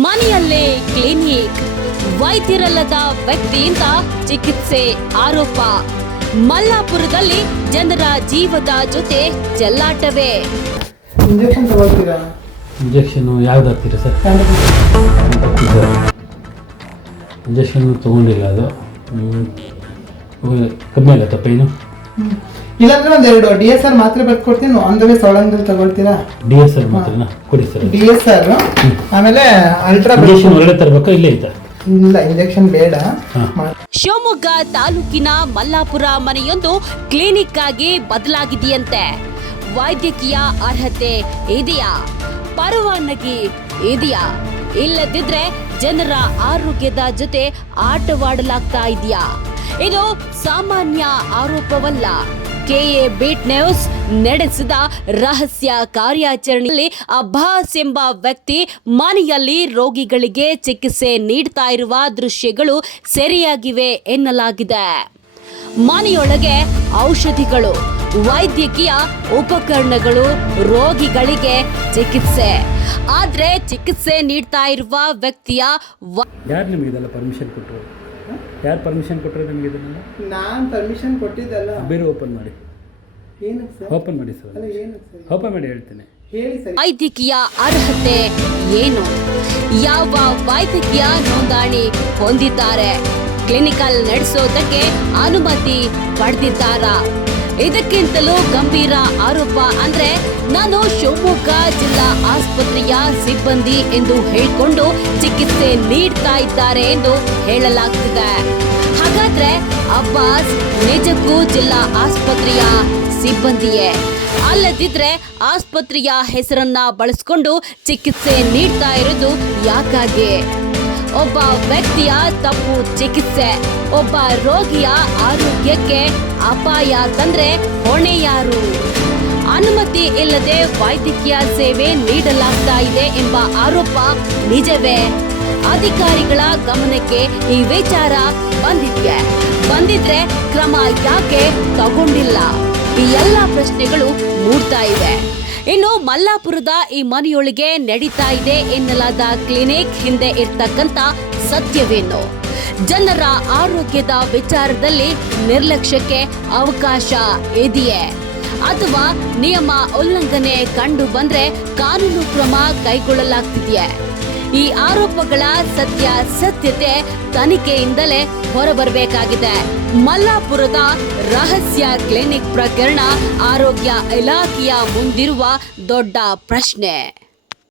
ಮನೆಯಲ್ಲೇ ಕ್ಲಿನಿಕ್, ವೈದ್ಯರಲ್ಲದ ವ್ಯಕ್ತಿಯಿಂದ ಚಿಕಿತ್ಸೆ ಆರೋಪ. ಮಲ್ಲಾಪುರದಲ್ಲಿ ಜನರ ಜೀವದ ಜೊತೆ ಚೆಲ್ಲಾಟವೇ. ಇಂಜೆಕ್ಷನ್ ತಗೊಳ್ತೀರಾ? ಇಂಜೆಕ್ಷನ್ ಯಾವ್ದು ಹಾಕ್ತೀರಾ ಸರ್? ಇಂಜೆಕ್ಷನ್ ತೊಗೊಂಡಿಲ್ಲ, ಅದು ಕಮ್ಮಿ ಆಗತ್ತಾ ಪೈನು? ಇಲ್ಲಾಂದ್ರೆ ಒಂದೆರಡು DSR ಮಾತ್ರೆ ಬರ್ಕೊಡ್ತೀನಿ, ಆನ್ ದ ವೇ ಸೊಳಂಗಲ್ಲಿ ತಗೊಳ್ತೀರಾ? DSR ಮಾತ್ರನಾ? ಕೊಡಿ ಸರ್. DSR ಆಮೇಲೆ ಅಲ್ಟ್ರಾ. ಇಂಜೆಕ್ಷನ್ ಹೊರಗಡೆ ತರಬೇಕಾ ಇಲ್ಲೇ ಐತಾ? ಇಲ್ಲ, ಇಂಜೆಕ್ಷನ್ ಬೇಡ. ಶಿವಮೊಗ್ಗ ತಾಲೂಕಿನ ಮಲ್ಲಾಪುರ ಮನೆಯೊಂದು ಕ್ಲಿನಿಕ್ ಆಗಿ ಬದಲಾಗಿದೆಯಂತೆ. ವೈದ್ಯಕೀಯ ಅರ್ಹತೆ ಇದೆಯಾ? ಪರವಾನಗಿ ಇದೆಯಾ? ಇಲ್ಲದಿದ್ರೆ ಜನರ ಆರೋಗ್ಯದ ಜೊತೆ ಆಟವಾಡಲಾಗ್ತಾ ಇದೆಯಾ? ಇದು ಸಾಮಾನ್ಯ ಆರೋಪವಲ್ಲ. KA ಬೀಟ್ ನ್ಯೂಸ್ ನಡೆಸಿದ ರಹಸ್ಯ ಕಾರ್ಯಾಚರಣೆಯಲ್ಲಿ ಅಬ್ಬಾಸ್ ಎಂಬ ವ್ಯಕ್ತಿ ಮನೆಯಲ್ಲಿ ರೋಗಿಗಳಿಗೆ ಚಿಕಿತ್ಸೆ ನೀಡ್ತಾ ಇರುವ ದೃಶ್ಯಗಳು ಸೆರೆಯಾಗಿವೆ ಎನ್ನಲಾಗಿದೆ. ಮನೆಯೊಳಗೆ ಔಷಧಿಗಳು, ವೈದ್ಯಕೀಯ ಉಪಕರಣಗಳು, ರೋಗಿಗಳಿಗೆ ಚಿಕಿತ್ಸೆ. ಆದ್ರೆ ಚಿಕಿತ್ಸೆ ನೀಡ್ತಾ ಇರುವ ವ್ಯಕ್ತಿಯ ಯಾರು ನಿಮಗೆ ಇದೆಲ್ಲ ಪರ್ಮಿಷನ್ ಕೊಟ್ಟರು? ಯಾರು ಪರ್ಮಿಷನ್ ಕೊಟ್ಟರು ನಿಮಗೆ ಇದನ್ನೆಲ್ಲ? ನಾನು ಪರ್ಮಿಷನ್ ಕೊಟ್ಟಿದ್ದಲ್ಲ. ಬೇರೆ ಓಪನ್ ಮಾಡಿ. ಏನು ಸರ್? ಓಪನ್ ಮಾಡಿ ಸರ್. ಅಲ್ಲ, ಏನು ಸರ್? ಓಪನ್ ಮಾಡಿ ಹೇಳ್ತೀನಿ. ಹೇಳಿ ಸರ್. ವೈದ್ಯಕೀಯ ಅರ್ಹತೆ ಏನು? ಯಾವ ವೈದ್ಯಕೀಯ ನೋಂದಣಿ ಹೊಂದಿದ್ದಾರೆ? ಕ್ಲಿನಿಕಲ್ ನಡೆಸೋದಕ್ಕೆ ಅನುಮತಿ ಪಡೆದಿದ್ದಾರಾ? ಇದಕ್ಕಿಂತಲೂ ಗಂಭೀರ ಆರೋಪ ಅಂದ್ರೆ, ನಾನು ಶಿವಮೊಗ್ಗ ಜಿಲ್ಲಾ ಆಸ್ಪತ್ರೆಯ ಸಿಬ್ಬಂದಿ ಎಂದು ಹೇಳಿಕೊಂಡು ಚಿಕಿತ್ಸೆ ನೀಡ್ತಾ ಇದ್ದಾರೆ ಎಂದು ಹೇಳಲಾಗ್ತಿದೆ. ಹಾಗಾದ್ರೆ ಅಬ್ಬಾಸ್ ನಿಜಕ್ಕೂ ಜಿಲ್ಲಾ ಆಸ್ಪತ್ರೆಯ ಸಿಬ್ಬಂದಿಯೇ? ಅಲ್ಲದಿದ್ರೆ ಆಸ್ಪತ್ರೆಯ ಹೆಸರನ್ನ ಬಳಸಿಕೊಂಡು ಚಿಕಿತ್ಸೆ ನೀಡ್ತಾ ಇರೋದು ಯಾಕಾಗಿ? ಒಬ್ಬ ವ್ಯಕ್ತಿಯ ತಪ್ಪು ಚಿಕಿತ್ಸೆ, ಒಬ್ಬ ರೋಗಿಯ ಆರೋಗ್ಯಕ್ಕೆ ಅಪಾಯ ತಂದ್ರೆ ಹೊಣೆ ಯಾರು? ಅನುಮತಿ ಇಲ್ಲದೆ ವೈದ್ಯಕೀಯ ಸೇವೆ ನೀಡಲಾಗ್ತಾ ಇದೆ ಎಂಬ ಆರೋಪ ನಿಜವೇ? ಅಧಿಕಾರಿಗಳ ಗಮನಕ್ಕೆ ಈ ವಿಚಾರ ಬಂದಿದ್ರೆ ಕ್ರಮ ಯಾಕೆ ತಗೊಂಡಿಲ್ಲ? ಈ ಎಲ್ಲ ಪ್ರಶ್ನೆಗಳು ಮೂಡ್ತಾ ಇವೆ. ಇನ್ನು ಮಲ್ಲಾಪುರದ ಈ ಮನೆಯೊಳಗೆ ನಡೀತಾ ಇದೆ ಎನ್ನಲಾದ ಕ್ಲಿನಿಕ್ ಹಿಂದೆ ಇರ್ತಕ್ಕಂತ ಸತ್ಯವೇನು? ಜನರ ಆರೋಗ್ಯದ ವಿಚಾರದಲ್ಲಿ ನಿರ್ಲಕ್ಷ್ಯಕ್ಕೆ ಅವಕಾಶ ಇದೆಯೇ? ಅಥವಾ ನಿಯಮ ಉಲ್ಲಂಘನೆ ಕಂಡು ಬಂದ್ರೆ ಕಾನೂನು ಕ್ರಮ ಕೈಗೊಳ್ಳಲಾಗ್ತಿದೆಯೇ? ಈ ಆರೋಪಗಳ ಸತ್ಯತೆ ತನಿಖೆಯಿಂದಲೇ ಹೊರಬರಬೇಕಾಗಿದೆ. ಮಲ್ಲಾಪುರದ ರಹಸ್ಯ ಕ್ಲಿನಿಕ್ ಪ್ರಕರಣ ಆರೋಗ್ಯ ಇಲಾಖೆಯ ಮುಂದಿರುವ ದೊಡ್ಡ ಪ್ರಶ್ನೆ.